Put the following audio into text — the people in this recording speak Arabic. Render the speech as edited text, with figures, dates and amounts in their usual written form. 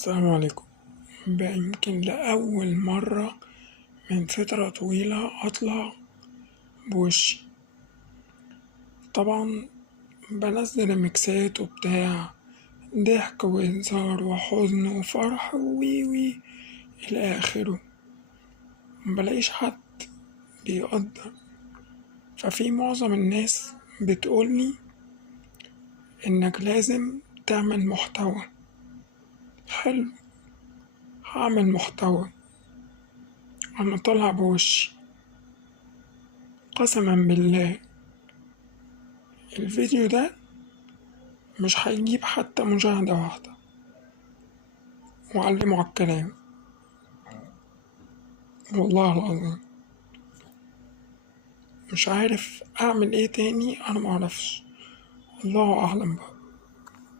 السلام عليكم. بقى يمكن لأول مرة من فترة طويلة أطلع بوشي. طبعا بنزل ميكسات وبتاع، ضحك وهزار وحزن وفرح وي إلى آخره، مبلاقيش حد بيقدر. ففي معظم الناس بتقولي إنك لازم تعمل محتوى حلو. هعمل محتوى، أنا طالع بوشي. قسما بالله الفيديو ده مش هيجيب حتى مشاهدة واحدة، وعلموا على الكلام، والله العظيم مش عارف أعمل إيه تاني. أنا معرفش، الله أعلم بقى.